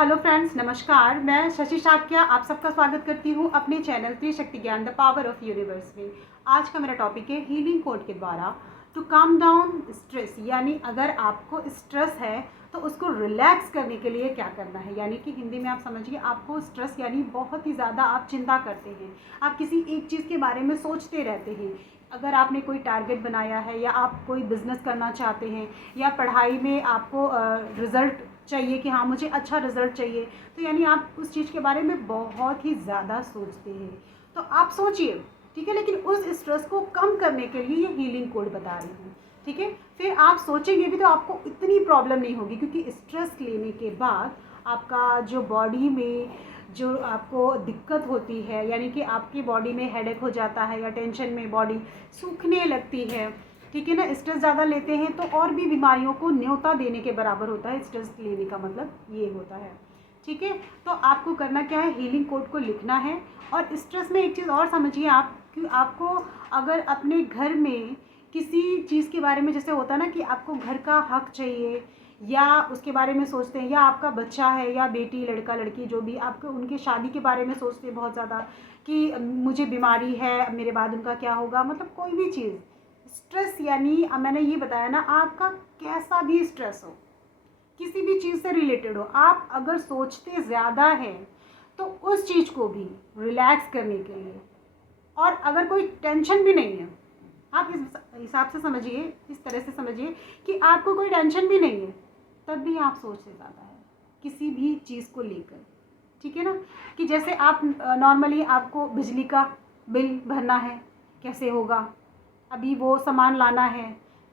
Hello friends, नमस्कार। मैं शशि शाक्या आप सबका स्वागत करती हूँ अपने चैनल त्रिशक्ति ज्ञान द पावर ऑफ यूनिवर्स में। आज का मेरा टॉपिक है हीलिंग कोड के द्वारा टू काम डाउन स्ट्रेस। यानी अगर आपको स्ट्रेस है तो उसको रिलैक्स करने के लिए क्या करना है। यानी कि हिंदी में आप समझिए, आपको स्ट्रेस यानी बहुत ही ज़्यादा आप चिंता करते हैं, आप किसी एक चीज़ के बारे में सोचते रहते हैं। अगर आपने कोई टारगेट बनाया है या आप कोई बिज़नेस करना चाहते हैं या पढ़ाई में आपको रिज़ल्ट चाहिए कि हाँ मुझे अच्छा रिज़ल्ट चाहिए, तो यानी आप उस चीज़ के बारे में बहुत ही ज़्यादा सोचते हैं। तो आप सोचिए, ठीक है, लेकिन उस स्ट्रेस को कम करने के लिए ये हीलिंग कोड बता रही हूँ, ठीक है। फिर आप सोचेंगे भी तो आपको इतनी प्रॉब्लम नहीं होगी, क्योंकि स्ट्रेस लेने के बाद आपका जो बॉडी में जो आपको दिक्कत होती है, यानी कि आपकी बॉडी में हेडेक हो जाता है या टेंशन में बॉडी सूखने लगती है, ठीक है ना। स्ट्रेस ज़्यादा लेते हैं तो और भी बीमारियों को न्योता देने के बराबर होता है। स्ट्रेस लेने का मतलब ये होता है, ठीक है। तो आपको करना क्या है, हीलिंग कोड को लिखना है। और स्ट्रेस में एक चीज़ और समझिए आप, कि आपको अगर अपने घर में किसी चीज़ के बारे में, जैसे होता है ना कि आपको घर का हक चाहिए या उसके बारे में सोचते हैं, या आपका बच्चा है या बेटी लड़का लड़की जो भी, आपको उनके शादी के बारे में सोचते हैं बहुत ज़्यादा कि मुझे बीमारी है, मेरे बाद उनका क्या होगा, मतलब कोई भी चीज़ स्ट्रेस। यानी मैंने ये बताया ना, आपका कैसा भी स्ट्रेस हो, किसी भी चीज़ से रिलेटेड हो, आप अगर सोचते ज़्यादा हैं तो उस चीज़ को भी रिलैक्स करने के लिए, और अगर कोई टेंशन भी नहीं है, आप इस हिसाब से समझिए, इस तरह से समझिए कि आपको कोई टेंशन भी नहीं है, तब भी आप सोचते ज़्यादा है किसी भी चीज़ को लेकर, ठीक है ना। कि जैसे आप नॉर्मली आपको बिजली का बिल भरना है, कैसे होगा, अभी वो सामान लाना है,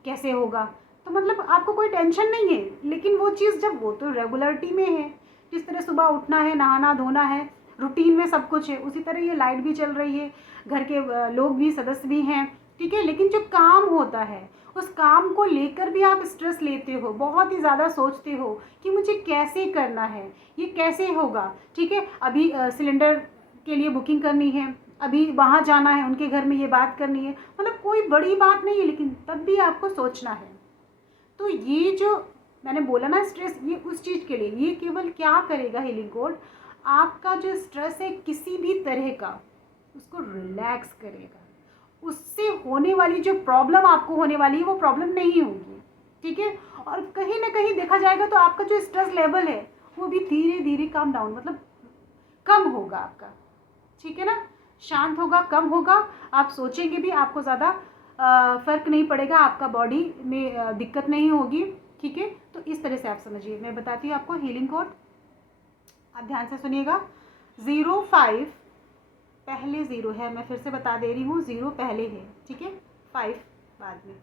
कैसे होगा। तो मतलब आपको कोई टेंशन नहीं है, लेकिन वो चीज़ जब वो तो रेगुलरिटी में है, जिस तरह सुबह उठना है, नहाना धोना है, रूटीन में सब कुछ है, उसी तरह ये लाइट भी चल रही है, घर के लोग भी, सदस्य भी हैं, ठीक है। लेकिन जो काम होता है उस काम को लेकर भी आप स्ट्रेस लेते हो, बहुत ही ज़्यादा सोचते हो कि मुझे कैसे करना है, ये कैसे होगा, ठीक है। अभी सिलेंडर के लिए बुकिंग करनी है, अभी वहाँ जाना है, उनके घर में ये बात करनी है, मतलब कोई बड़ी बात नहीं है, लेकिन तब भी आपको सोचना है। तो ये जो मैंने बोला ना स्ट्रेस, ये उस चीज़ के लिए, ये केवल क्या करेगा हीलिंग कोड, आपका जो स्ट्रेस है किसी भी तरह का, उसको रिलैक्स करेगा। उससे होने वाली जो प्रॉब्लम आपको होने वाली है वो प्रॉब्लम नहीं होगी, ठीक है। और कहीं ना कहीं देखा जाएगा तो आपका जो स्ट्रेस लेवल है वो भी धीरे धीरे कम डाउन, मतलब कम होगा आपका, ठीक है ना। शांत होगा, कम होगा, आप सोचेंगे भी, आपको ज़्यादा फ़र्क नहीं पड़ेगा, आपका बॉडी में दिक्कत नहीं होगी, ठीक है। तो इस तरह से आप समझिए, मैं बताती हूँ आपको हीलिंग कोड, आप ध्यान से सुनिएगा। 05 पहले 0 है, मैं फिर से बता दे रही हूँ, 0 पहले है, ठीक है, 5 बाद में,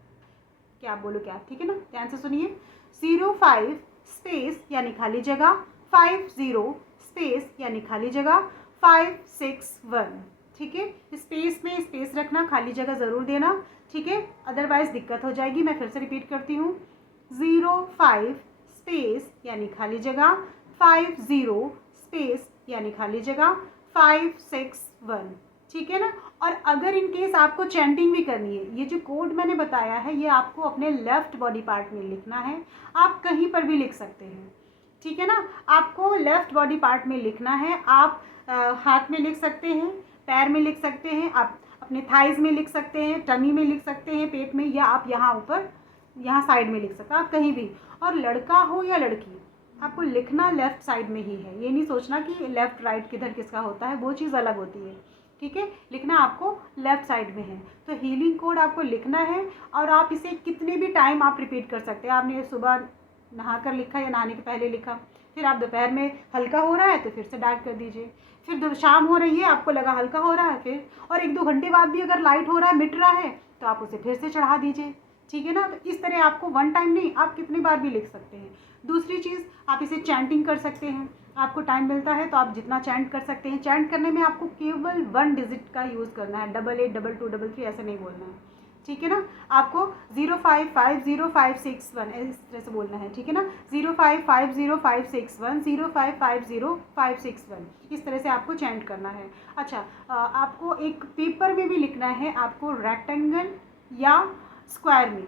क्या आप बोलो क्या, ठीक है ना। ध्यान से सुनिए, 05 स्पेस यानी खाली जगह, 50 स्पेस यानी खाली जगह, 561, ठीक है। स्पेस में स्पेस रखना, खाली जगह ज़रूर देना, ठीक है, अदरवाइज दिक्कत हो जाएगी। मैं फिर से रिपीट करती हूँ, 05 स्पेस यानी खाली जगह, 50 स्पेस यानी खाली जगह, 561, ठीक है ना। और अगर इन केस आपको चैंटिंग भी करनी है, ये जो कोड मैंने बताया है ये आपको अपने लेफ्ट बॉडी पार्ट में लिखना है, आप कहीं पर भी लिख सकते हैं, ठीक है ना। आपको लेफ्ट बॉडी पार्ट में लिखना है, आप हाथ में लिख सकते हैं, पैर में लिख सकते हैं, आप अपने थाइज में लिख सकते हैं, टमी में लिख सकते हैं, पेट में, या आप यहाँ ऊपर यहाँ साइड में लिख सकते हैं, आप कहीं भी। और लड़का हो या लड़की, आपको लिखना लेफ़्ट साइड में ही है, ये नहीं सोचना कि लेफ़्ट राइट किधर किसका होता है, वो चीज़ अलग होती है, ठीक है। लिखना आपको लेफ़्ट साइड में है। तो हीलिंग कोड आपको लिखना है, और आप इसे कितने भी टाइम आप रिपीट कर सकते हैं। आपने सुबह नहा कर लिखा या नहाने के पहले लिखा, फिर आप दोपहर में हल्का हो रहा है तो फिर से डार्क कर दीजिए, फिर शाम हो रही है आपको लगा हल्का हो रहा है, फिर और 1-2 घंटे बाद भी अगर लाइट हो रहा है, मिट रहा है, तो आप उसे फिर से चढ़ा दीजिए, ठीक है ना। तो इस तरह आपको वन टाइम नहीं, आप कितनी बार भी लिख सकते हैं। दूसरी चीज़, आप इसे चैंटिंग कर सकते हैं, आपको टाइम मिलता है तो आप जितना चैंट कर सकते हैं। चैंट करने में आपको केवल 1 डिजिट का यूज़ करना है, 88, 22, 33 ऐसे नहीं बोलना है, ठीक है ना। आपको 0550 561 इस तरह से बोलना है, ठीक है ना। 0550 561 0550 561, इस तरह से आपको चैंट करना है। अच्छा, आपको एक पेपर में भी लिखना है, आपको रेक्टेंगल या स्क्वायर में,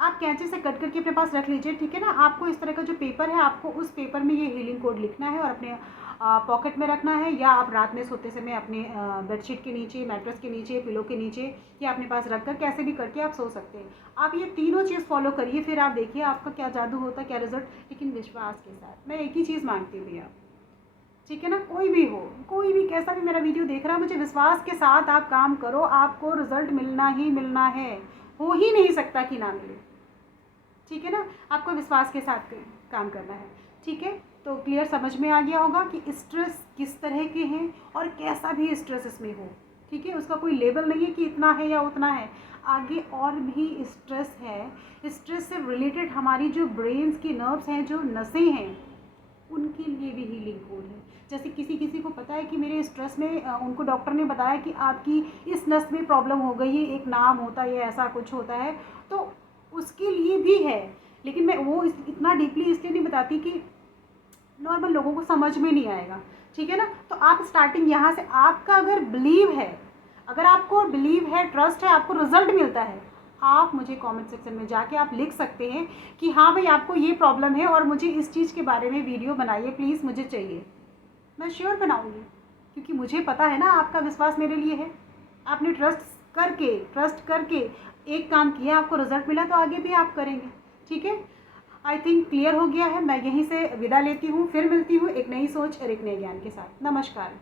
आप कैंची से कट करके अपने पास रख लीजिए, ठीक है ना। आपको इस तरह का जो पेपर है, आपको उस पेपर में ये हीलिंग कोड लिखना है और अपने पॉकेट में रखना है, या आप रात में सोते समय अपने बेडशीट के नीचे, मैट्रेस के नीचे, पिलो के नीचे, या अपने पास रख कर कैसे भी करके आप सो सकते हैं। आप ये तीनों चीज़ फॉलो करिए, फिर आप देखिए आपका क्या जादू होता है, क्या रिजल्ट। लेकिन विश्वास के साथ। मैं एक ही चीज़ मांगती हूँ भैया, ठीक है ना। कोई भी हो, कोई भी कैसा भी मेरा वीडियो देख रहा है, मुझे विश्वास के साथ आप काम करो, आपको रिजल्ट मिलना ही मिलना है। हो ही नहीं सकता कि ना मिले, ठीक है ना। आपको विश्वास के साथ काम करना है, ठीक है। तो क्लियर समझ में आ गया होगा कि स्ट्रेस किस तरह के हैं और कैसा भी स्ट्रेस इसमें हो, ठीक है। उसका कोई लेवल नहीं है कि इतना है या उतना है। आगे और भी स्ट्रेस है। स्ट्रेस से रिलेटेड हमारी जो ब्रेन्स की नर्व्स हैं, जो नसें हैं, उनके लिए भी हीलिंग कोड है। जैसे किसी किसी को पता है कि मेरे स्ट्रेस में उनको डॉक्टर ने बताया कि आपकी इस नस में प्रॉब्लम हो गई है, एक नाम होता है, ऐसा कुछ होता है, तो उसके लिए भी है। लेकिन मैं वो इतना डीपली इसलिए नहीं बताती कि नॉर्मल लोगों को समझ में नहीं आएगा, ठीक है ना। तो आप स्टार्टिंग यहाँ से, आपका अगर बिलीव है, अगर आपको बिलीव है, ट्रस्ट है, आपको रिजल्ट मिलता है, आप मुझे कमेंट सेक्शन में जाके आप लिख सकते हैं कि हाँ भाई आपको ये प्रॉब्लम है और मुझे इस चीज़ के बारे में वीडियो बनाइए प्लीज़, मुझे चाहिए। मैं श्योर बनाऊँगी, क्योंकि मुझे पता है ना आपका विश्वास मेरे लिए है। आपने ट्रस्ट करके एक काम किया, आपको रिजल्ट मिला, तो आगे भी आप करेंगे, ठीक है। आई थिंक क्लियर हो गया है। मैं यहीं से विदा लेती हूँ, फिर मिलती हूँ एक नई सोच और एक नए ज्ञान के साथ। नमस्कार।